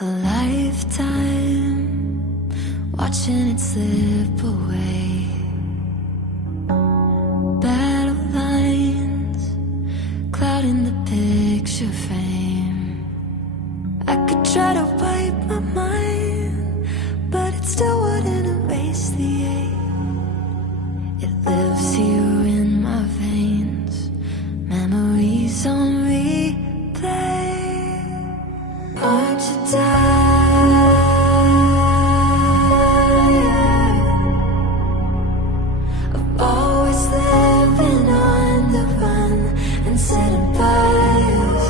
A lifetime watching it slip away. Battle lines clouding the picture frame. I could try to wipe my mind, but it still wouldn't erase the ache. It lives here in my veins, memories on replay. Aren't you tired of always living on the run and setting fires?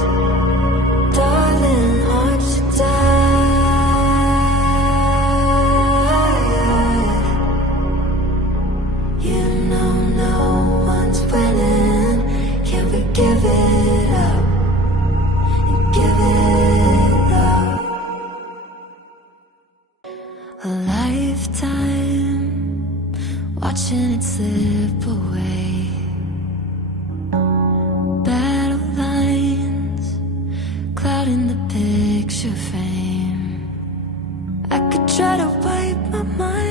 Darling, aren't you tired? You know no one's winning. Can we give it up and give it up? A lifetime watching it slip away. Battle lines clouding the picture frame. I could try to wipe my mind,